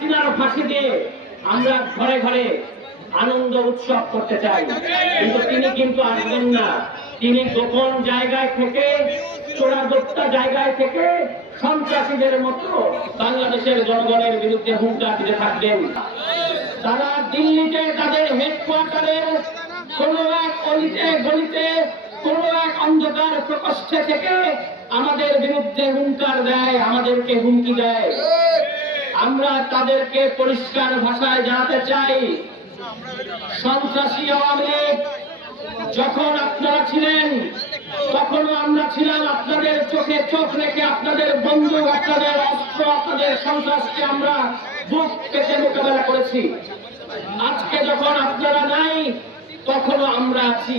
হাসিনার ফাঁসি দিয়ে আমরা ঘরে ঘরে আনন্দ উৎসব করতে চাই, কিন্তু তিনি কিন্তু আসবেন না। তিনি গোপন জায়গায় থেকে, চোরাগোপ্তা জায়গায় থেকে সন্ত্রাসীদের মতো বাংলাদেশের জনগণের বিরুদ্ধে হুঙ্কার দিতে থাকবেন। তারা দিল্লিতে তাদের হেডকোয়ার্টারের কোন এক অলিতে গলিতে, কোন এক অন্ধকার প্রকোষ্ঠে থেকে আমাদের বিরুদ্ধে হুঙ্কার দেয়, আমাদেরকে হুমকি দেয়। আমরা তাদেরকে পরিষ্কার ভাষায় জানাতে চাই, সন্ত্রাসী আওয়ামী লীগ যখন আপনারা ছিলেন তখনও আমরা ছিলাম। আপনাদের চোখে চোখ রেখে আপনাদের বন্দুক, আপনাদের অস্ত্র, আপনাদের সন্ত্রাসকে আমরা বুক পেতে মোকাবেলা করেছি। আজকে যখন আপনারা নাই তখনও আমরা আছি।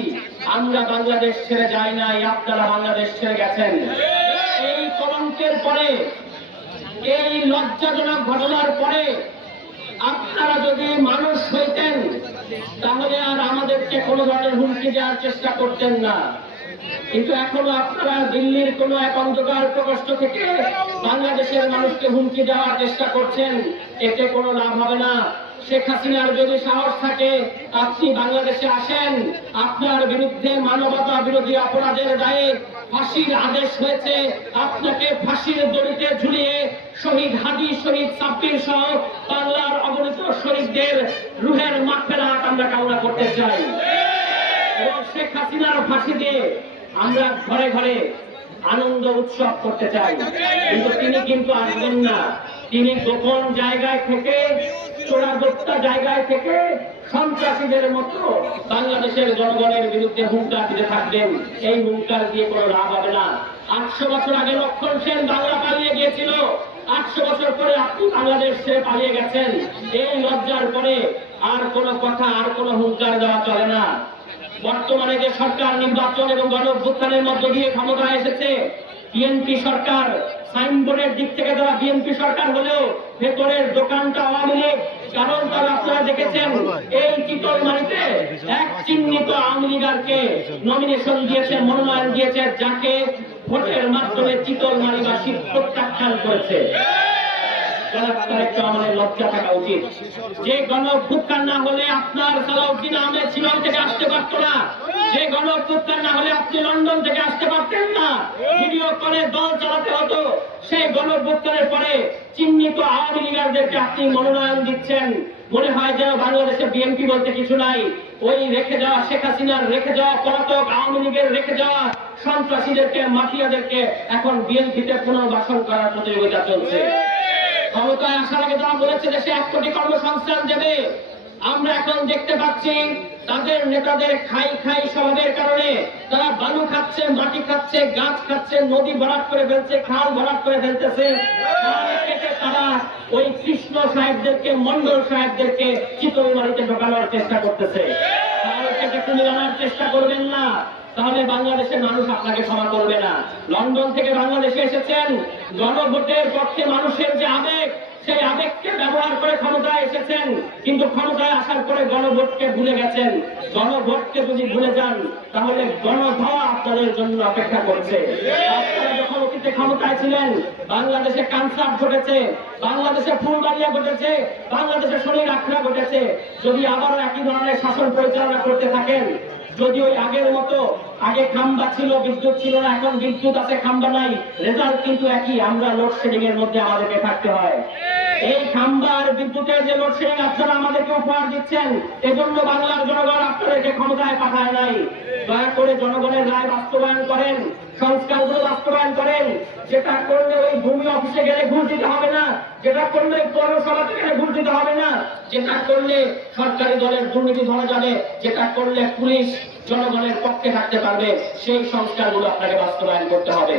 আমরা বাংলাদেশ ছেড়ে যাই নাই, আপনারা বাংলাদেশ ছেড়ে গেছেন। এই কলঙ্কের পরে, এই লজ্জাজনক ঘটনার পরে আপনারা যদি মানুষ হইতেন তাহলে আর আমাদেরকে কোনো ধরনের হুমকি দেওয়ার চেষ্টা করতেন না। কিন্তু এখনো আপনারা দিল্লির কোন এক অন্ধকার প্রকোষ্ঠ থেকে বাংলাদেশের মানুষকে হুমকি দেওয়ার চেষ্টা করছেন। এতে কোনো লাভ হবে না। শেখ হাসিনার যদি সাহস থাকে আপনি বাংলাদেশে আসেন, আপনার বিরুদ্ধে মানবতা বিরোধী অপরাধের দায়ে ফাঁসির আদেশ হয়েছে। আপনাকে ফাঁসির দড়িতে ঝুলিয়ে শহীদ হাদি, শহীদ সাব্বির সহ বাংলার অগণিত শহীদদের রুহের মাগফিরাত আমরা কামনা করতে চাই। এবং শেখ হাসিনার ফাঁসি দিয়ে আমরা ঘরে ঘরে আনন্দ উৎসব করতে চাই, কিন্তু তিনি কিন্তু আসবেন না। তিনি গোপন জায়গায় থেকে, চোরাগোপ্তা জায়গায় থেকে সন্ত্রাসীদের মতো বাংলাদেশের জনগণের বিরুদ্ধে হুঙ্কার দিতে থাকবেন। এই হুঙ্কার দিয়ে কোনো লাভ হবে না। 800 বছর আগে লক্ষণ সেন বাংলা পালিয়ে গিয়েছিল, 800 বছর পরে আপনি বাংলাদেশ ছেড়ে পালিয়ে গেছেন। এই লজ্জার পরে আর কোনো কথা, আর কোনো হুঙ্কার দেওয়া চলে না। বর্তমানে যে সরকার নির্বাচন এবং গণঅভ্যুত্থানের মধ্য দিয়ে ক্ষমতায় এসেছে, বিএনপি সরকার, সাইনবোর্ডের দিক থেকে তারা বিএনপি সরকার হলেও ভেতরের দোকানটা আওয়ামী লীগ। কারণ তারা, আপনারা দেখেছেন এই চিতলমারীতে এক চিহ্নিত আওয়ামী লীগারকে নমিনেশন দিয়েছে, মনোনয়ন দিয়েছে, যাকে ভোটের মাধ্যমে চিতলমারীবাসী প্রত্যাখ্যান করেছে। আমাদের লজ্জা থাকা উচিত। যে গণঅভ্যুত্থান না হলে আপনার সালাউদ্দিন আহমেদ শিলং থেকে আসতে পারত না, যে গণঅভ্যুত্থান না হলে আপনি লন্ডন থেকে আসতে পারতেন না, ভিডিও কলে দল চালাতে হতো। সেই গণঅভ্যুত্থানের পরে চিহ্নিত আওয়ামী লীগারদেরকে আপনি মনোনয়ন দিচ্ছেন। মনে হয় যেন বাংলাদেশে বিএনপি বলতে কিছু নাই। ওই রেখে যাওয়া শেখ হাসিনার রেখে যাওয়া পলাতক আওয়ামী লীগের রেখে যাওয়া সন্ত্রাসীদেরকে, মাফিয়াদেরকে এখন বিএনপিতে পুনর্বাসন করার প্রতিযোগিতা চলছে। ক্ষমতায় আসার আগে তারা বলেছে দেশে 1 কোটি কর্মসংস্থান দেবে। আমরা এখন দেখতে পাচ্ছি তাদের নেতাদের খাই খাই স্বভাবের কারণে তারা বালু খাচ্ছে, মাটি খাচ্ছে, গাছ খাচ্ছে, নদী ভরাট করে ফেলছে, খাল ভরাট করে ফেলতেছে। তারা ওই কৃষ্ণ সাহেবদেরকে, মন্ডল সাহেবদেরকে চিতলমারীতে ঢোকানোর চেষ্টা করতেছে। তাদেরকে তুলে আনার চেষ্টা করবেন না, তাহলে বাংলাদেশের মানুষ আপনাকে ক্ষমা করবে না। লন্ডন থেকে বাংলাদেশে এসেছেন, গণভোটের পক্ষে মানুষের যে আবেগ, সেই আবেগকে ব্যবহার করে ক্ষমতায় এসেছেন, কিন্তু ক্ষমতায় আসার পরে গণভোটকে ভুলে গেছেন। গণভোটকে যদি ভুলে যান তাহলে গণধাওয়া আপনাদের জন্য অপেক্ষা করছে। আপনারা যখন অতীতে ক্ষমতায় ছিলেন, বাংলাদেশে কানসার ঘটেছে, বাংলাদেশে ফুলবাড়িয়া ঘটেছে, বাংলাদেশে শরীর আখড়া ঘটেছে। যদি আবারও একই ধরনের শাসন পরিচালনা করতে থাকেন, যদি ওই আগের মতো, আগে খাম্বা ছিল, বিদ্যুৎ ছিল না, এখন বিদ্যুৎ আছে, খাম্বা নাই, রেজাল্ট কিন্তু একই। আমরা লোডশেডিং এর মধ্যে আমাদেরকে থাকতে হয়। এই খাম্বা আর বিদ্যুতের যে লোডশেডিং আপনারা আমাদেরকে উপহার দিচ্ছেন, এজন্য বাংলার জনগণ আপনাদেরকে ক্ষমতায় পাঠায় নাই। দয়া করে জনগণের রায় বাস্তবায়ন করেন, সংস্কারগুলো বাস্তবায়ন করেন। যেটা করলে ওই ভূমি অফিসে গেলে ঘুষ দিতে হবে না, যেটা করলে পৌরসভাতে গেলে ঘুষ দিতে হবে না, যেটা করলে সরকারি দলের দুর্নীতি ধরা যাবে, যেটা করলে পুলিশ জনগণের পক্ষে থাকতে পারবে, সেই সংস্কারগুলো আপনাকে বাস্তবায়ন করতে হবে।